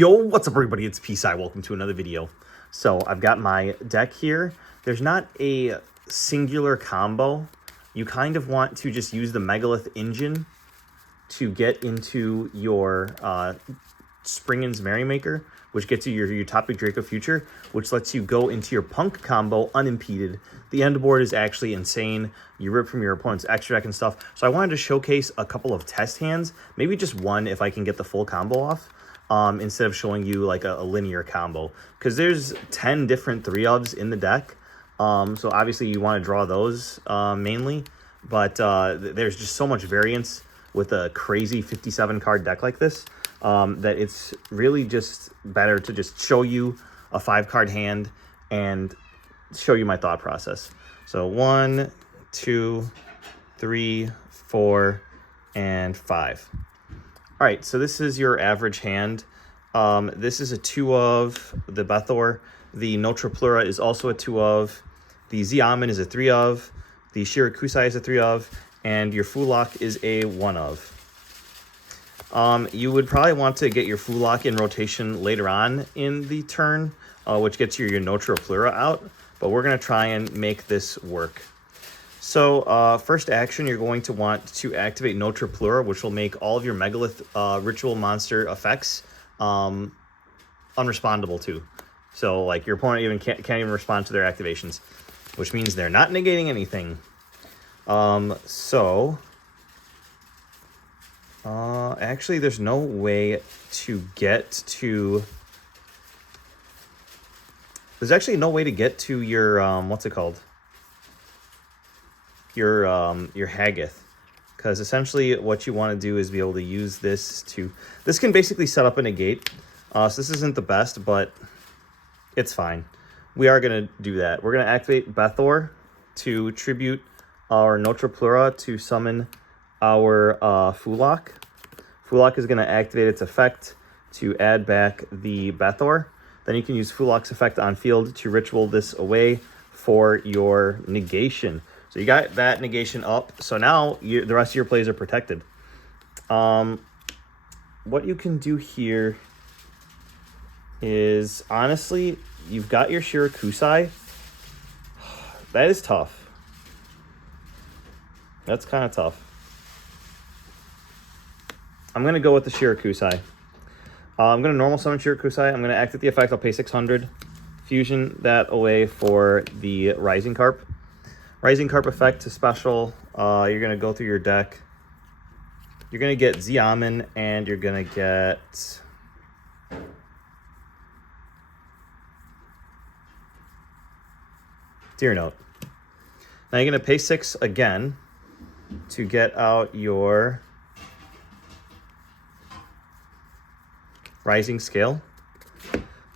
Yo, what's up everybody? It's Peace. Welcome to another video. So I've got my deck here. There's not a singular combo. You kind of want to just use the Megalith engine to get into your Springin's Merrymaker, which gets you your Utopic Draco Future, which lets you go into your P.U.N.K combo unimpeded. The end board is actually insane. You rip from your opponent's extra deck and stuff. So I wanted to showcase a couple of test hands, maybe just one if I can get the full combo off. Instead of showing you like a linear combo, because there's 10 different 3-ofs in the deck. So obviously you want to draw those mainly, but there's just so much variance with a crazy 57 card deck like this that it's really just better to just show you a 5-card hand and show you my thought process. So 1, 2, 3, 4, and 5. All right, so this is your average hand. This is a 2-of. The Bethor. The Notraplura is also a 2-of. The Xiamen is a 3-of. The Shirakusai is a 3-of. And your Fulak is a 1-of. You would probably want to get your Fulak in rotation later on in the turn, which gets your Notraplura out. But we're going to try and make this work. So first action, you're going to want to activate Notraplura, which will make all of your Megalith ritual monster effects unrespondable to. So like your opponent even can't even respond to their activations, which means they're not negating anything. Actually, there's no way to get to. There's actually no way to get to your what's it called? Your Haggith, because essentially what you want to do is be able to use this to, this can basically set up a negate. So this isn't the best, but it's fine. We are going to do that. We're going to activate Bethor to tribute our Notraplura to summon our Fulak. Fulak is going to activate its effect to add back the Bethor. Then you can use Fulak's effect on field to ritual this away for your negation. So you got that negation up. So now the rest of your plays are protected. What you can do here is, honestly, you've got your Shirakusai. That is tough. That's kind of tough. I'm going to go with the Shirakusai. I'm going to normal summon Shirakusai. I'm going to activate the effect. I'll pay 600. Fusion that away for the Rising Carp. Rising Carp effect to special, you're going to go through your deck. You're going to get Xiamen, and you're going to get Deer Note. Now you're going to pay 6 again to get out your Rising Scale.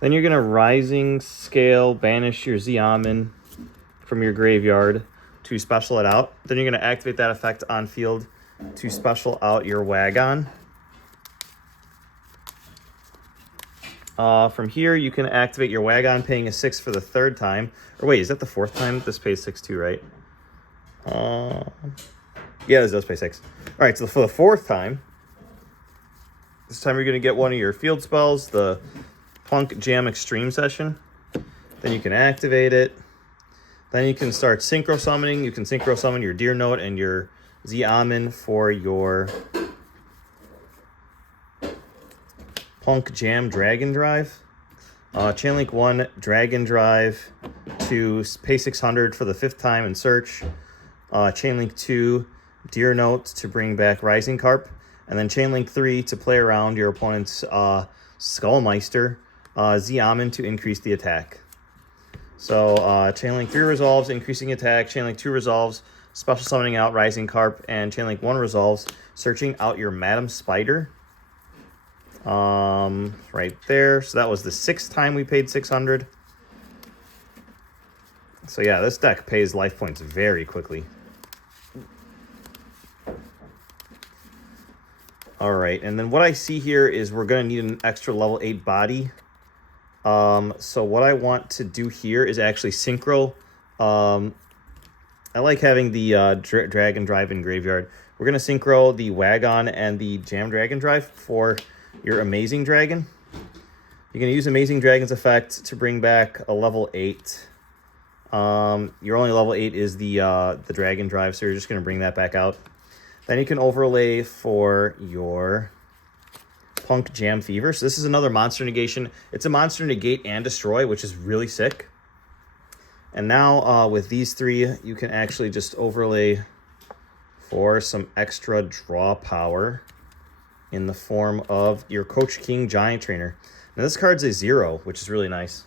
Then you're going to Rising Scale, banish your Xiamen from your graveyard to special it out. Then you're going to activate that effect on field to special out your Wagon. From here, you can activate your Wagon, paying a 6 for the 3rd time. Or wait, is that the 4th time? This pays 6 too, right? Yeah, this does pay 6. All right, so for the 4th time, this time you're going to get one of your field spells, the P.U.N.K Jam Extreme Session. Then you can activate it. Then you can start synchro summoning. You can synchro summon your Deer Note and your Xiamen for your P.U.N.K Jam Dragon Drive. Chainlink 1 Dragon Drive to pay 600 for the 5th time and search. Chainlink 2 Deer Note to bring back Rising Carp. And then Chainlink 3 to play around your opponent's Skullmeister. Xiamen to increase the attack. So Chainlink 3 resolves, increasing attack. Chainlink 2 resolves, special summoning out Rising Carp. And Chainlink 1 resolves, searching out your Madam Spider. Right there. So that was the 6th time we paid 600. So yeah, this deck pays life points very quickly. All right, and then what I see here is we're going to need an extra level 8 body. So what I want to do here is actually synchro. I like having the Dragon Drive in graveyard. We're going to synchro the Wagon and the Jam Dragon Drive for your Amazing Dragon. You're going to use Amazing Dragon's effect to bring back a level 8. Your only level 8 is the Dragon Drive, so you're just going to bring that back out. Then you can overlay for your P.U.N.K Jam Fever. So this is another monster negation. It's a monster negate and destroy, which is really sick. And now with these 3, you can actually just overlay for some extra draw power in the form of your Coach King Giant Trainer. Now this card's a 0, which is really nice.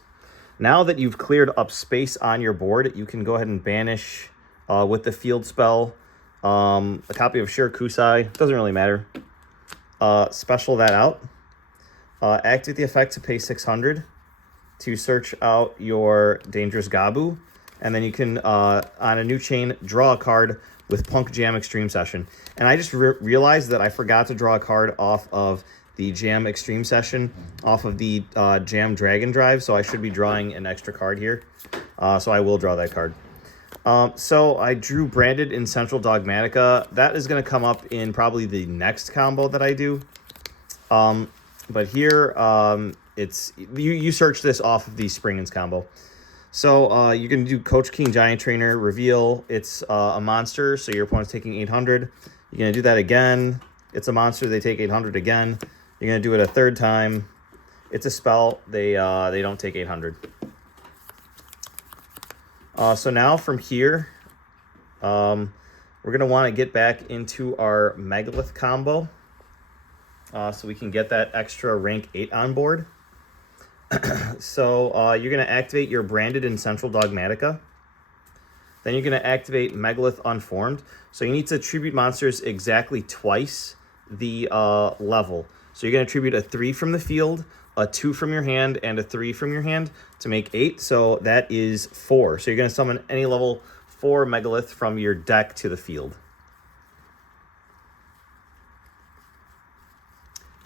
Now that you've cleared up space on your board, you can go ahead and banish with the field spell a copy of Shirakusai. Doesn't really matter. Special that out. Activate the effect to pay 600 to search out your Dangerous Gabu. And then you can, on a new chain, draw a card with P.U.N.K Jam Extreme Session. And I just realized that I forgot to draw a card off of the Jam Extreme Session, off of the Jam Dragon Drive, so I should be drawing an extra card here. So I will draw that card. So I drew Branded in Central Dogmatica. That is going to come up in probably the next combo that I do. But here, it's you search this off of the Springens combo. So you're going to do Coach King Giant Trainer, reveal. It's a monster, so your opponent's taking 800. You're going to do that again. It's a monster, they take 800 again. You're going to do it a 3rd time. It's a spell, they don't take 800. So now from here, we're going to want to get back into our Megalith combo. So we can get that extra rank 8 on board. So you're going to activate your Branded in Central Dogmatica. Then you're going to activate Megalith Unformed. So you need to tribute monsters exactly twice the level. So you're going to tribute a 3 from the field, a 2 from your hand, and a 3 from your hand to make 8. So that is 4. So you're going to summon any level 4 Megalith from your deck to the field.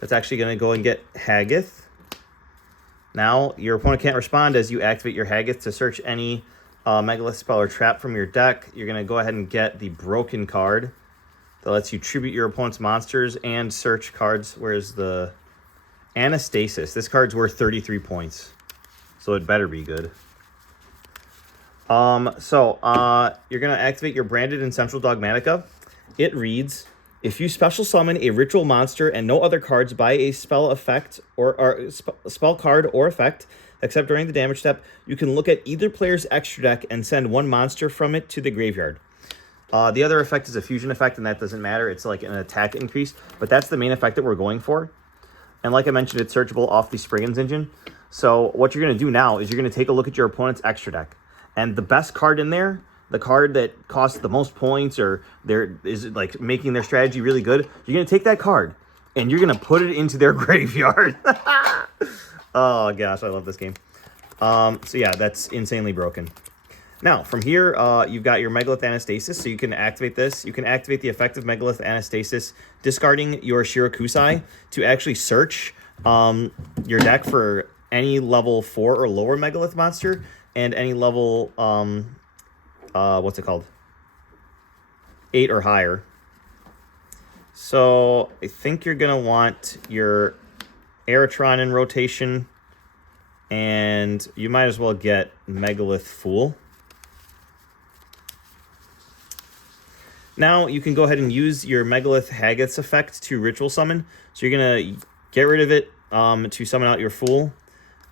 That's actually going to go and get Haggith. Now, your opponent can't respond as you activate your Haggith to search any Megalith spell or trap from your deck. You're going to go ahead and get the Broken card that lets you tribute your opponent's monsters and search cards. Where's the Anastasis? This card's worth 33 points, so it better be good. You're going to activate your Branded in Central Dogmatica. It reads, if you special summon a ritual monster and no other cards by a spell effect or spell card or effect, except during the damage step, you can look at either player's extra deck and send 1 monster from it to the graveyard. The other effect is a fusion effect, and that doesn't matter. It's like an attack increase, but that's the main effect that we're going for. And like I mentioned, it's searchable off the Springens engine. So what you're going to do now is you're going to take a look at your opponent's extra deck. And the best card in there, the card that costs the most points or there is like making their strategy really good, you're going to take that card and you're going to put it into their graveyard. Oh gosh, I love this game. So yeah, that's insanely broken. Now, from here, you've got your Megalith Anastasis, so you can activate this. You can activate the effect of Megalith Anastasis, discarding your Shirakusai to actually search your deck for any level 4 or lower Megalith monster and any level, what's it called? 8 or higher. So I think you're going to want your Aratron in rotation, and you might as well get Megalith Fool. Now you can go ahead and use your Megalith Haggith's effect to ritual summon. So you're going to get rid of it to summon out your Fool.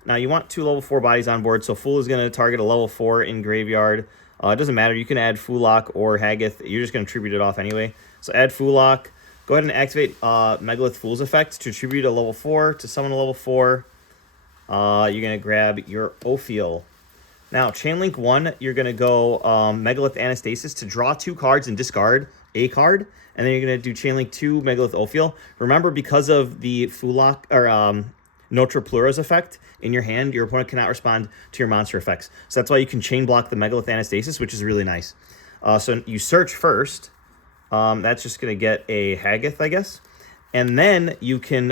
Now you want 2 level 4 bodies on board, so Fool is going to target a level 4 in graveyard. It doesn't matter, you can add Fulak or Haggith. You're just going to tribute it off anyway. So add Fulak. Go ahead and activate Megalith Fool's effect to tribute a level 4, to summon a level 4. You're going to grab your Ophiel. Now, Chainlink 1, you're going to go Megalith Anastasis to draw 2 cards and discard a card. And then you're going to do Chainlink 2 Megalith Ophiel. Remember, because of the Fulak or Notre Plura's effect in your hand, your opponent cannot respond to your monster effects. So that's why you can chain block the Megalith Anastasis, which is really nice. So you search first. That's just going to get a Haggith, I guess. And then you can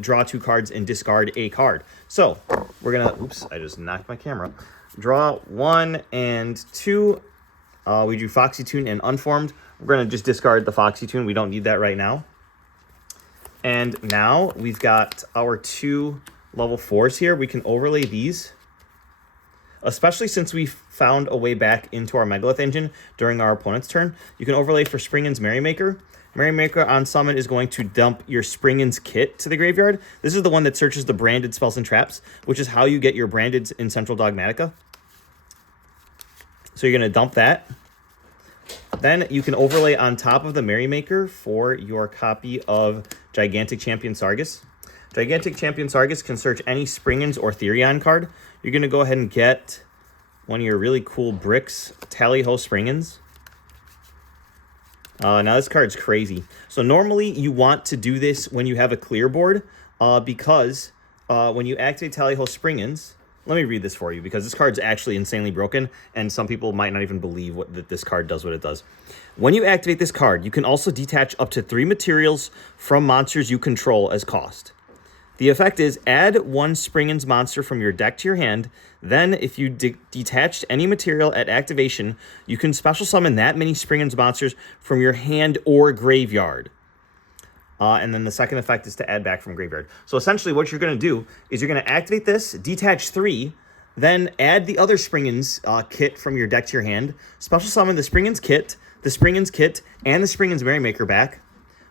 draw 2 cards and discard a card. So we're going to... Oops, I just knocked my camera. Draw 1 and 2. We do Foxy Tune and Unformed. We're going to just discard the Foxy Tune. We don't need that right now. And now we've got our 2 level 4s here, we can overlay these. Especially since we found a way back into our Megalith engine during our opponent's turn. You can overlay for Springin's Merrymaker. Merrymaker on summon is going to dump your Springin's kit to the graveyard. This is the one that searches the branded spells and traps, which is how you get your branded in Central Dogmatica. So you're going to dump that. Then you can overlay on top of the Merrymaker for your copy of Gigantic Champion Sargus. Gigantic Champion Sargus can search any Springin's or Therion card. You're going to go ahead and get one of your really cool bricks, Tally-Ho Springin's. Now this card's crazy. So normally you want to do this when you have a clear board because when you activate Tally-Ho Springin's, let me read this for you because this card's actually insanely broken and some people might not even believe that this card does what it does. When you activate this card, you can also detach up to 3 materials from monsters you control as cost. The effect is add 1 Springin's monster from your deck to your hand. Then, if you detached any material at activation, you can special summon that many Springin's monsters from your hand or graveyard. And then the second effect is to add back from graveyard. So essentially what you're going to do is you're going to activate this, detach 3, then add the other Springin's kit from your deck to your hand, special summon the Springin's kit, and the Springin's Merrymaker back,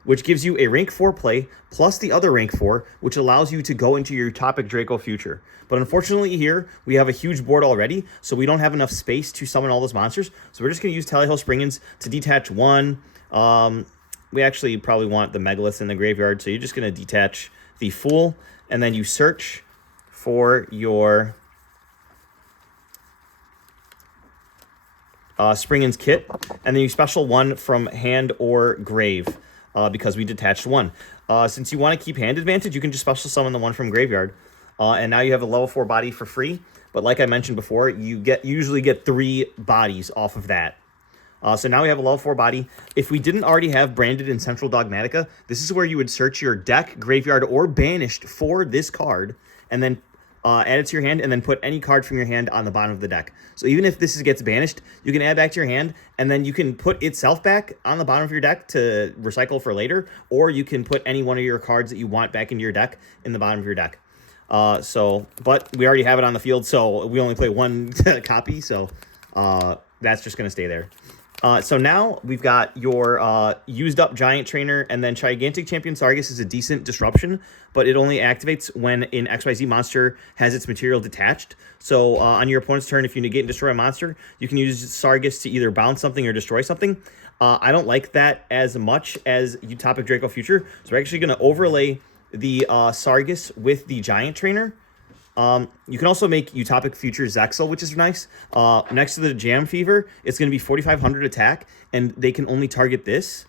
which gives you a rank 4 play, plus the other rank 4, which allows you to go into your Utopic Draco Future. But unfortunately here, we have a huge board already, so we don't have enough space to summon all those monsters. So we're just going to use Tally-Ho Springin's to detach 1. We actually probably want the Megalith in the graveyard, so you're just going to detach the Fool, and then you search for your Springin's kit, and then you special 1 from hand or grave. Because we detached 1. Since you want to keep hand advantage, you can just special summon the 1 from graveyard. And now you have a level 4 body for free. But like I mentioned before, you usually get 3 bodies off of that. So now we have a level 4 body. If we didn't already have branded in Central Dogmatica, this is where you would search your deck, graveyard, or banished for this card, and then add it to your hand, and then put any card from your hand on the bottom of the deck. So even if this gets banished, you can add back to your hand, and then you can put itself back on the bottom of your deck to recycle for later, or you can put any one of your cards that you want back into your deck in the bottom of your deck. But we already have it on the field, so we only play 1 copy, so that's just going to stay there. So now we've got your used up Giant Trainer, and then Gigantic Champion Sargus is a decent disruption, but it only activates when an XYZ monster has its material detached. So on your opponent's turn, if you negate and destroy a monster, you can use Sargus to either bounce something or destroy something. I don't like that as much as Utopic Draco Future, so we're actually going to overlay the Sargus with the Giant Trainer. You can also make Utopic Future Zexal, which is nice. Next to the Jam Fever, it's going to be 4,500 attack, and they can only target this.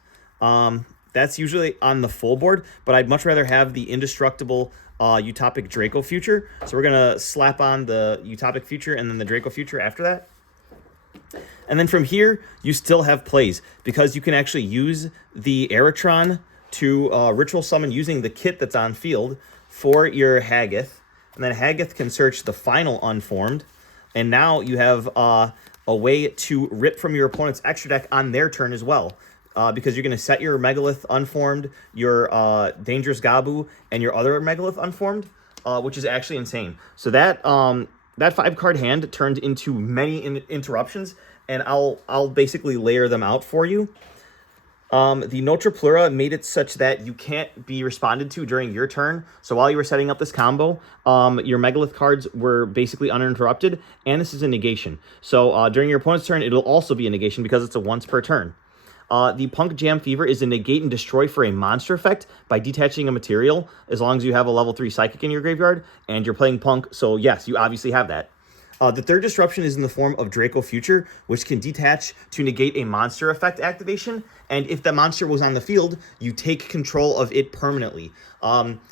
That's usually on the full board, but I'd much rather have the indestructible Utopic Draco Future. So we're going to slap on the Utopic Future and then the Draco Future after that. And then from here, you still have plays, because you can actually use the Aeratron to ritual summon using the kit that's on field for your Haggith. And then Haggith can search the final Unformed. And now you have a way to rip from your opponent's extra deck on their turn as well. Because you're going to set your Megalith Unformed, your Dangerous Gabu, and your other Megalith Unformed, which is actually insane. So that 5-card hand turned into many interruptions, and I'll basically layer them out for you. The Notre Pleura made it such that you can't be responded to during your turn. So while you were setting up this combo, your Megalith cards were basically uninterrupted, and this is a negation. So during your opponent's turn, it'll also be a negation because it's a once per turn. The P.U.N.K Jam Fever is a negate and destroy for a monster effect by detaching a material, as long as you have a level 3 Psychic in your graveyard, and you're playing P.U.N.K, so yes, you obviously have that. The third disruption is in the form of Draco Future, which can detach to negate a monster effect activation, and if the monster was on the field, you take control of it permanently.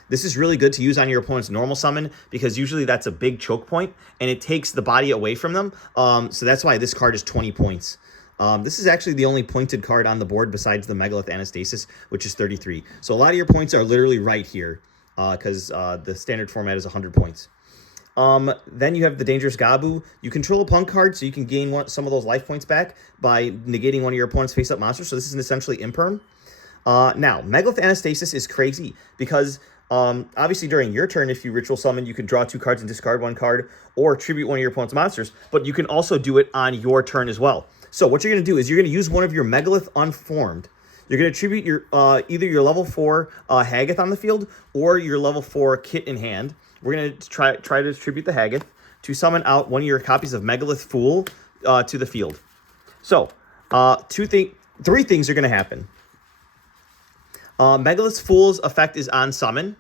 This is really good to use on your opponent's normal summon, because usually that's a big choke point, and it takes the body away from them, so that's why this card is 20 points. This is actually the only pointed card on the board besides the Megalith Anastasis, which is 33. So a lot of your points are literally right here, because the standard format is 100 points. Then you have the Dangerous Gabu. You control a P.U.N.K card, so you can gain some of those life points back by negating one of your opponent's face-up monsters. So this is essentially imperm. Now, Megalith Anastasis is crazy because Obviously, during your turn, if you ritual summon, you can draw 2 cards and discard 1 card or tribute one of your opponent's monsters, but you can also do it on your turn as well. So what you're going to do is you're going to use one of your Megalith Unformed. You're going to tribute your either your level 4 Haggith on the field or your level 4 Kit in hand. We're going to try to tribute the Haggith to summon out one of your copies of Megalith Fool to the field. So, 3 things are going to happen. Megalith Fool's effect is on summon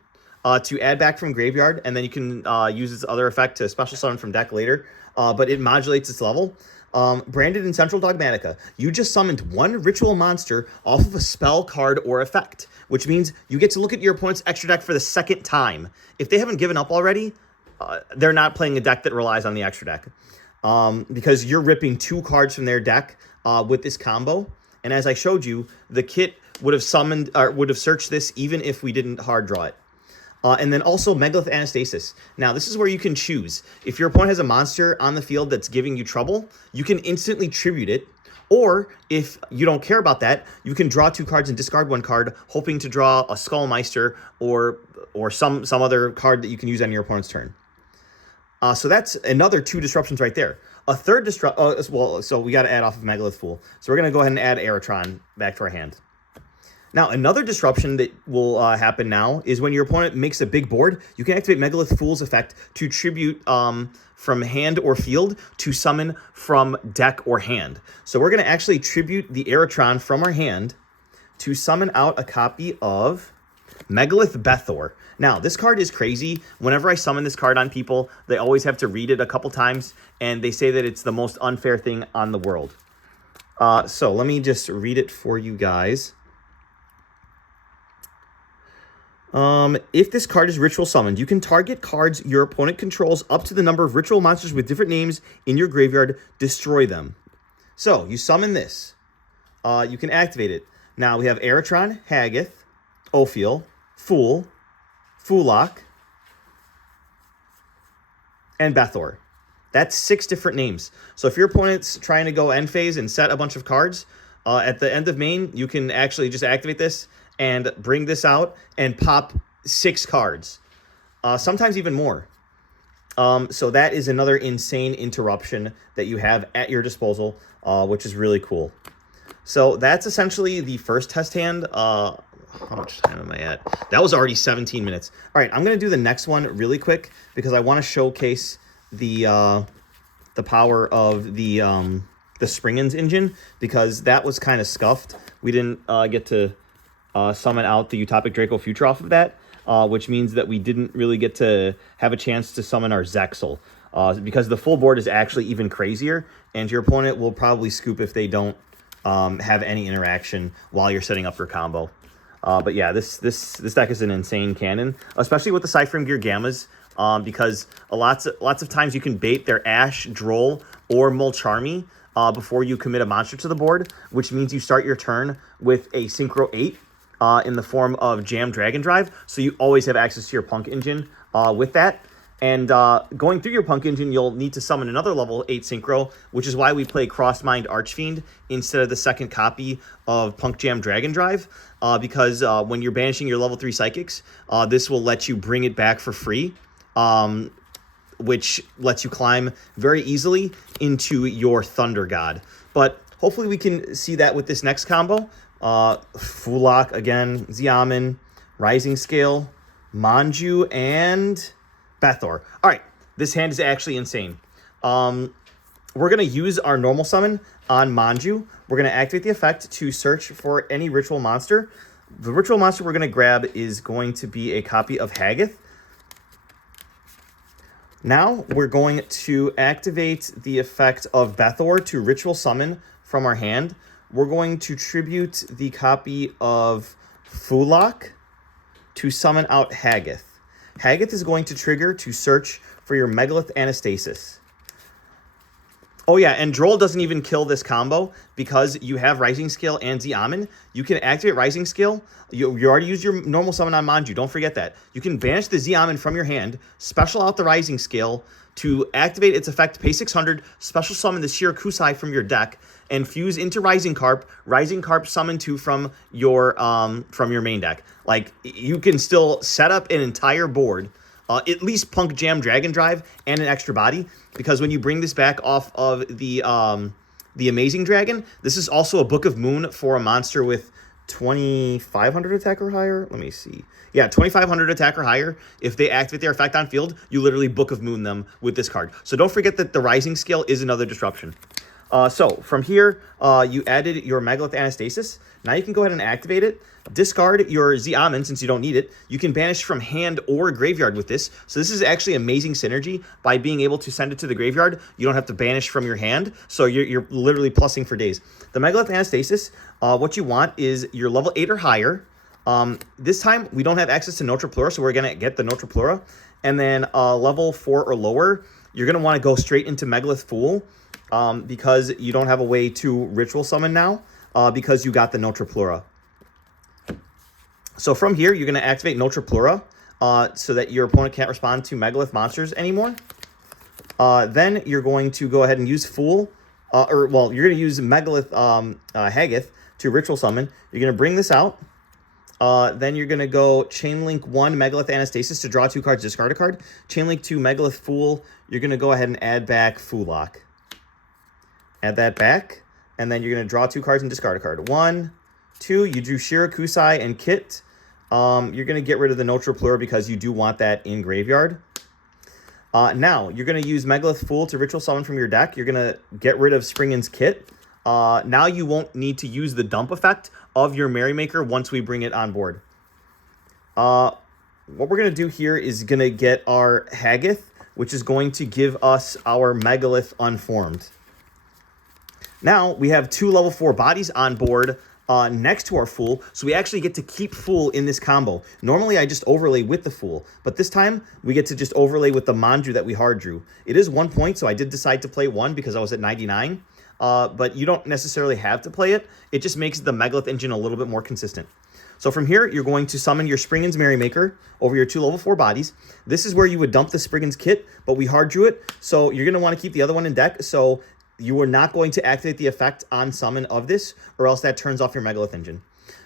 to add back from graveyard, and then you can use its other effect to special summon from deck later, but it modulates its level. Branded in Central Dogmatica, you just summoned 1 ritual monster off of a spell, card, or effect, which means you get to look at your opponent's extra deck for the 2nd time. If they haven't given up already, they're not playing a deck that relies on the extra deck, because you're ripping 2 cards from their deck with this combo. And as I showed you, the kit would have summoned or would have searched this even if we didn't hard draw it. And then also Megalith Anastasis. Now, this is where you can choose. If your opponent has a monster on the field that's giving you trouble, you can instantly tribute it. Or if you don't care about that, you can draw 2 cards and discard 1 card, hoping to draw a Skullmeister or some other card that you can use on your opponent's turn. So that's another 2 disruptions right there. A third disrupt. So we got to add off of Megalith Fool. So we're going to go ahead and add Aeratron back to our hand. Now, another disruption that will happen now is when your opponent makes a big board, you can activate Megalith Fool's effect to tribute from hand or field to summon from deck or hand. So we're going to actually tribute the Aeratron from our hand to summon out a copy of Megalith Bethor. Now, this card is crazy. Whenever I summon this card on people, they always have to read it a couple times, and they say that it's the most unfair thing on the world. So let me just read it for you guys. If this card is ritual summoned, you can target cards your opponent controls up to the number of ritual monsters with different names in your graveyard, destroy them. So, you summon this. You can activate it. Now, we have Aeratron, Haggith, Ophiel, Fool, Fulak, and Bethor. That's 6 different names. So if your opponent's trying to go end phase and set a bunch of cards, at the end of main, you can actually just activate this and bring this out and pop 6 cards. Sometimes even more. So that is another insane interruption that you have at your disposal, which is really cool. So that's essentially the first test hand. How much time am I at? That was already 17 minutes. All right, I'm going to do the next one really quick because I want to showcase the power of the Springens engine, because that was kind of scuffed. We didn't get to summon out the Utopic Draco Future off of that, which means that we didn't really get to have a chance to summon our Zexal, because the full board is actually even crazier, and your opponent will probably scoop if they don't have any interaction while you're setting up your combo. But yeah, this deck is an insane cannon, especially with the Cypher Gear Gammas, because lots of times you can bait their Ash, Droll, or Mulcharmy before you commit a monster to the board, which means you start your turn with a Synchro 8 in the form of Jam Dragon Drive, so you always have access to your P.U.N.K engine with that. And going through your P.U.N.K engine, you'll need to summon another level 8 Synchro, which is why we play Crossmind Archfiend instead of the second copy of P.U.N.K Jam Dragon Drive, because when you're banishing your level 3 Psychics, this will let you bring it back for free, which lets you climb very easily into your Thunder God. But hopefully we can see that with this next combo. Fulak again, Xiamen, Rising Scale, Manju, and Bethor. All right, this hand is actually insane. We're going to use our normal summon on Manju. We're going to activate the effect to search for any ritual monster. The ritual monster we're going to grab is going to be a copy of Haggith. Now we're going to activate the effect of Bethor to ritual summon from our hand. We're going to tribute the copy of Fulak to summon out Haggith. Haggith is going to trigger to search for your Megalith Anastasis. Oh yeah, and Droll doesn't even kill this combo because you have Rising Scale and Z-Amin. You can activate Rising Scale. You already used your normal summon on Manju. Don't forget that. You can banish the Z-Amin from your hand, special out the Rising Scale to activate its effect, pay 600, special summon the Shirakusai from your deck, and fuse into Rising Carp. Rising Carp summon 2 from your main deck. Like, you can still set up an entire board. At least P.U.N.K Jam Dragon Drive and an extra body, because when you bring this back off of the Amazing Dragon, this is also a Book of Moon for a monster with 2,500 attack or higher. Let me see. Yeah, 2,500 attack or higher. If they activate their effect on field, you literally Book of Moon them with this card. So don't forget that the Rising Scale is another disruption. So from here, you added your Megalith Anastasis. Now you can go ahead and activate it. Discard your Z-Amin since you don't need it. You can banish from hand or graveyard with this. So this is actually amazing synergy. By being able to send it to the graveyard, you don't have to banish from your hand. So you're literally plussing for days. The Megalith Anastasis, what you want is your level 8 or higher. This time, we don't have access to Notriplura, so we're going to get the Notriplura. And then level 4 or lower, you're going to want to go straight into Megalith Fool. Because you don't have a way to ritual summon now, because you got the Notriplura. So from here, you're going to activate Notriplura, so that your opponent can't respond to Megalith monsters anymore. Then you're going to go ahead and use Fool, you're going to use Megalith Haggith to ritual summon. You're going to bring this out. Then you're going to go Chainlink 1 Megalith Anastasis to draw 2 cards, discard a card. Chainlink 2 Megalith Fool, you're going to go ahead and add back Foolok. Add that back, and then you're going to draw 2 cards and discard a card. 1, 2, you drew Shirakusai and Kit. You're going to get rid of the Notriplura because you do want that in graveyard. Now, you're going to use Megalith Fool to ritual summon from your deck. You're going to get rid of Springen's Kit. Now you won't need to use the dump effect of your Merrymaker once we bring it on board. What we're going to do here is going to get our Haggith, which is going to give us our Megalith Unformed. Now, we have 2 level 4 bodies on board next to our Fool, so we actually get to keep Fool in this combo. Normally, I just overlay with the Fool, but this time, we get to just overlay with the Manju that we hard drew. It is 1 point, so I did decide to play 1 because I was at 99, but you don't necessarily have to play it. It just makes the Megalith engine a little bit more consistent. So from here, you're going to summon your Springen's Merrymaker over your 2 level 4 bodies. This is where you would dump the Springen's Kit, but we hard drew it, so you're going to want to keep the other one in deck, so you are not going to activate the effect on summon of this, or else that turns off your Megalith engine.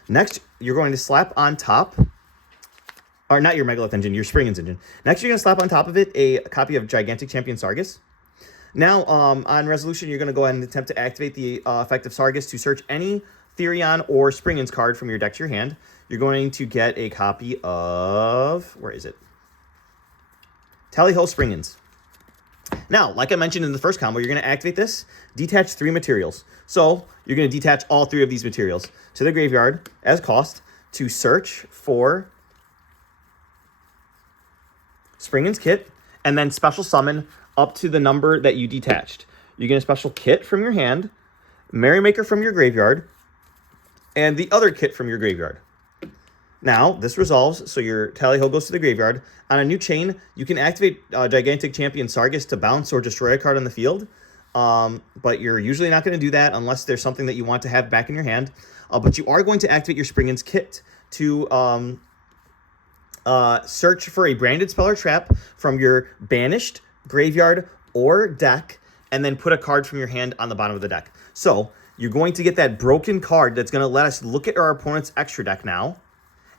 Next, you're going to slap on top, or not your Megalith engine, your Springen's engine. Next, you're going to slap on top of it a copy of Gigantic Champion Sargus. Now, on resolution, you're going to go ahead and attempt to activate the effect of Sargus to search any Therion or Springen's card from your deck to your hand. You're going to get a copy of, where is it? Tally-Ho Springen's. Now, like I mentioned in the first combo, you're going to activate this, detach 3 materials. So, you're going to detach all 3 of these materials to the graveyard as cost to search for Springen's Kit, and then special summon up to the number that you detached. You're going to special Kit from your hand, Merrymaker from your graveyard, and the other Kit from your graveyard. Now, this resolves, so your Tally-Ho goes to the graveyard. On a new chain, you can activate Gigantic Champion Sargus to bounce or destroy a card on the field. But you're usually not going to do that unless there's something that you want to have back in your hand. But you are going to activate your Springen's Kit to search for a branded spell or trap from your banished, graveyard, or deck, and then put a card from your hand on the bottom of the deck. So, you're going to get that broken card that's going to let us look at our opponent's extra deck now.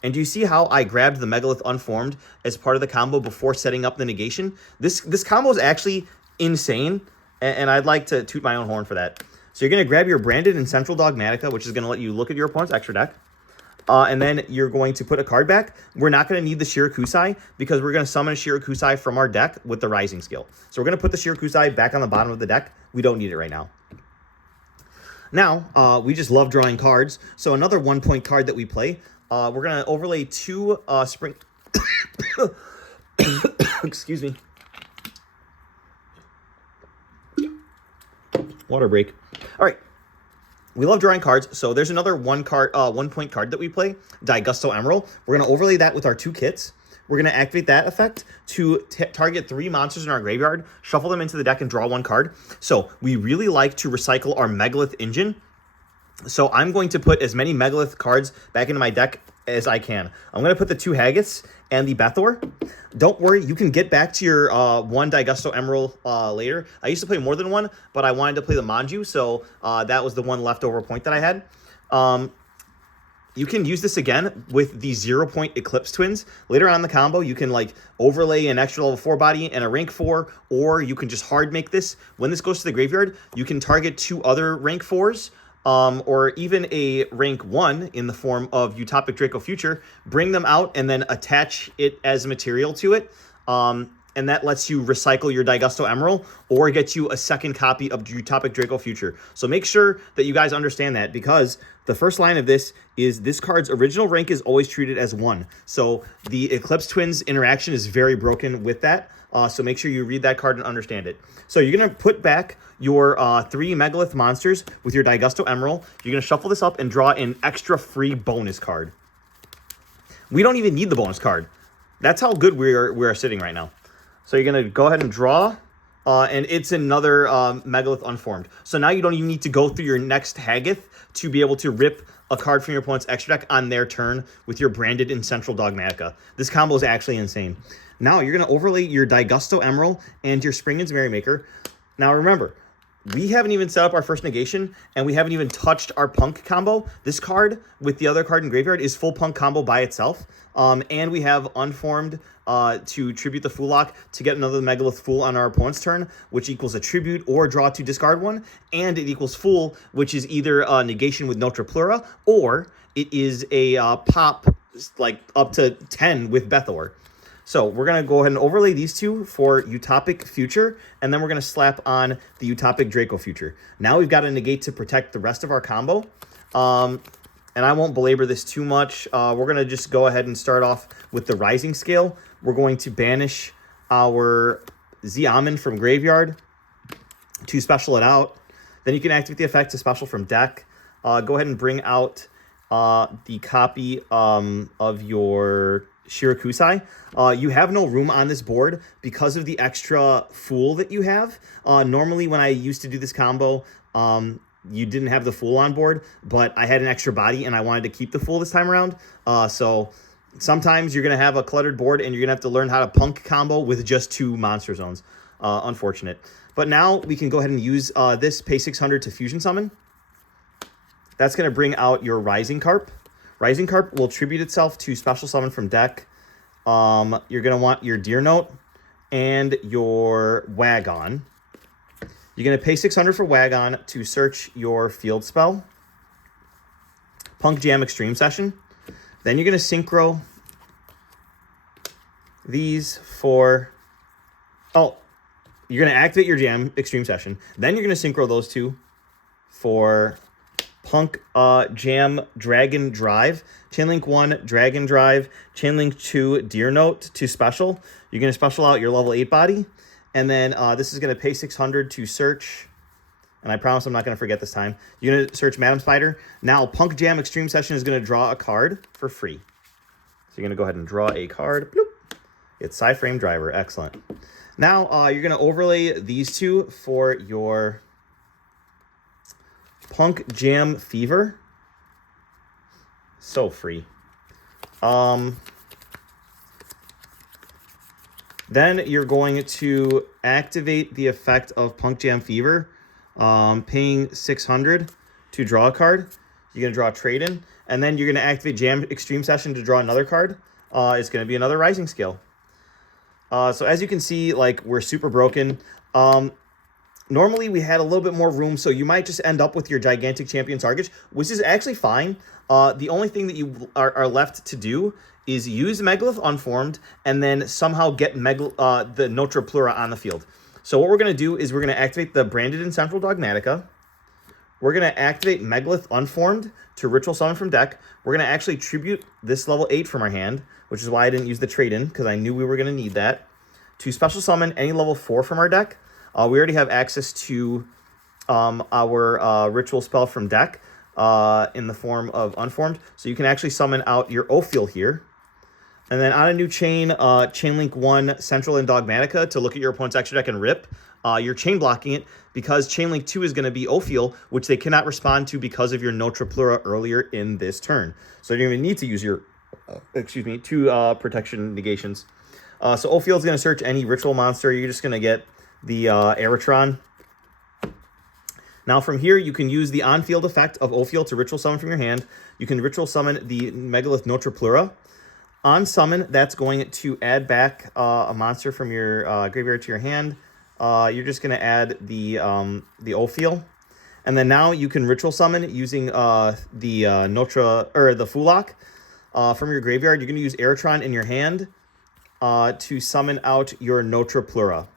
And do you see how I grabbed the Megalith Unformed as part of the combo before setting up the negation? This combo is actually insane, and I'd like to toot my own horn for that. So you're going to grab your Branded and Central Dogmatica, which is going to let you look at your opponent's extra deck. And then you're going to put a card back. We're not going to need the Shirakusai because we're going to summon a Shirakusai from our deck with the Rising Skill. So we're going to put the Shirakusai back on the bottom of the deck. We don't need it right now. Now, we just love drawing cards. So another 1 point card that we play, we're going to overlay 2 spring... Excuse me. Water break. All right. We love drawing cards, so there's another 1 point card that we play, Daigusto Emerald. We're going to overlay that with our 2 kits. we're going to activate that effect to target 3 monsters in our graveyard, shuffle them into the deck, and draw 1 card. So we really like to recycle our Megalith engine. So I'm going to put as many Megalith cards back into my deck as I can. I'm going to put the 2 Haggiths and the Bethor. Don't worry, you can get back to your 1 Daigusto Emerald later. I used to play more than 1, but I wanted to play the Manju, so that was the 1 leftover point that I had. You can use this again with the 0-point Eclipse Twins. Later on in the combo, you can like overlay an extra level 4 body and a rank 4, or you can just hard make this. When this goes to the graveyard, you can target 2 other rank 4s, or even a rank 1 in the form of Utopic Draco Future, bring them out and then attach it as material to it. And that lets you recycle your Daigusto Emerald or get you a second copy of Utopic Draco Future. So make sure that you guys understand that, because the first line of this is this card's original rank is always treated as 1. So the Eclipse Twins interaction is very broken with that. So make sure you read that card and understand it. So you're going to put back your 3 Megalith monsters with your Daigusto Emerald. You're going to shuffle this up and draw an extra free bonus card. We don't even need the bonus card. That's how good we are sitting right now. So you're going to go ahead and draw, and it's another Megalith Unformed. So now you don't even need to go through your next Haggith to be able to rip a card from your opponent's extra deck on their turn with your branded and Central Dogmatica. This combo is actually insane. Now you're going to overlay your Daigusto Emerald and your Springan's Merrymaker. Now remember, we haven't even set up our first negation, and we haven't even touched our P.U.N.K combo. This card with the other card in graveyard is full P.U.N.K combo by itself. And we have Unformed to tribute the Fool Lock to get another Megalith Fool on our opponent's turn, which equals a tribute or draw to discard 1. And it equals Fool, which is either a negation with Notre Pleura, or it is a pop like up to 10 with Bethor. So we're going to go ahead and overlay these 2 for Utopic Future, and then we're going to slap on the Utopic Draco Future. Now we've got a negate to protect the rest of our combo. And I won't belabor this too much. We're going to just go ahead and start off with the Rising Scale. We're going to banish our Xiamen from graveyard to special it out. Then you can activate the effect to special from deck. Go ahead and bring out the copy of your Shirakusai. You have no room on this board because of the extra Fool that you have. Normally when I used to do this combo, you didn't have the Fool on board, but I had an extra body and I wanted to keep the Fool this time around. So sometimes you're going to have a cluttered board and you're going to have to learn how to P.U.N.K combo with just 2 monster zones. Unfortunate. But now we can go ahead and use this pay 600 to fusion summon. That's going to bring out your Rising Carp. Rising Carp will tribute itself to special summon from deck. You're going to want your Deer Note and your Wagon. You're going to pay 600 for Wagon to search your field spell. P.U.N.K Jam Extreme Session. Then you're going to synchro these for... Oh, you're going to activate your Jam Extreme Session. Then you're going to synchro those 2 for P.U.N.K Jam Dragon Drive. Chainlink 1, Dragon Drive. Chainlink 2, Deer Note to special. You're going to special out your level 8 body. And then this is going to pay 600 to search. And I promise I'm not going to forget this time. You're going to search Madam Spider. Now, P.U.N.K Jam Extreme Session is going to draw a card for free. So you're going to go ahead and draw a card. Bloop. It's Psyframe Driver. Excellent. Now, you're going to overlay these 2 for your P.U.N.K Jam Fever. So free. Then you're going to activate the effect of P.U.N.K Jam Fever, paying 600 to draw a card. You're going to draw a trade-in, and then you're going to activate Jam Extreme Session to draw another card. It's going to be another Rising Scale. So as you can see, like, we're super broken. Normally we had a little bit more room, so you might just end up with your Gigantic Champion Target, which is actually fine. The only thing that you are left to do is use Megalith Unformed and then somehow get the Notre Pleura on the field. So what we're going to do is we're going to activate the Branded and Central Dogmatica. We're going to activate Megalith Unformed to Ritual Summon from deck. We're going to actually tribute this level 8 from our hand, which is why I didn't use the trade-in, because I knew we were going to need that. To special summon any level 4 from our deck. We already have access to our Ritual spell from deck in the form of Unformed. So you can actually summon out your Ophiel here. And then on a new chain, Chain Link 1 Central and Dogmatica to look at your opponent's extra deck and rip. You're chain blocking it because Chain Link 2 is going to be Ophiel, which they cannot respond to because of your Notre Plura earlier in this turn. So you're going to need to use your, two protection negations. So Ophiel is going to search any ritual monster. You're just going to get the Aeratron. Now from here, you can use the on-field effect of Ophiel to ritual summon from your hand. You can ritual summon the Megalith Notre Plura. On summon, that's going to add back a monster from your graveyard to your hand. You're just going to add the Ophiel. And then now you can ritual summon using the Fulak from your graveyard. You're going to use Aeratron in your hand to summon out your Notre Plura.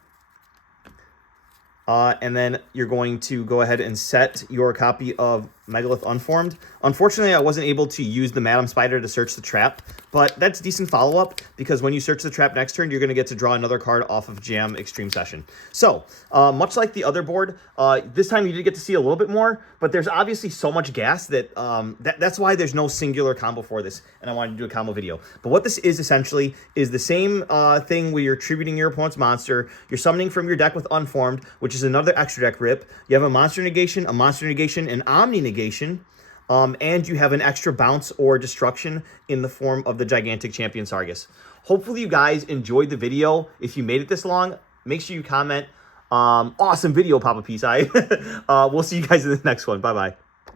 And then you're going to go ahead and set your copy of Megalith Unformed. Unfortunately, I wasn't able to use the Madam Spider to search the trap, but that's decent follow-up because when you search the trap next turn, you're going to get to draw another card off of Jam Extreme Session. So, much like the other board, this time you did get to see a little bit more, but there's obviously so much gas that, that's why there's no singular combo for this, and I wanted to do a combo video. But what this is essentially is the same thing where you're tributing your opponent's monster, you're summoning from your deck with Unformed, which is another extra deck rip. You have a monster negation, an Omni negation, and you have an extra bounce or destruction in the form of the gigantic champion Sargus. Hopefully you guys enjoyed the video. If you made it this long, make sure you comment. Awesome video, Papa Peace Eye. We'll see you guys in the next one. Bye-bye.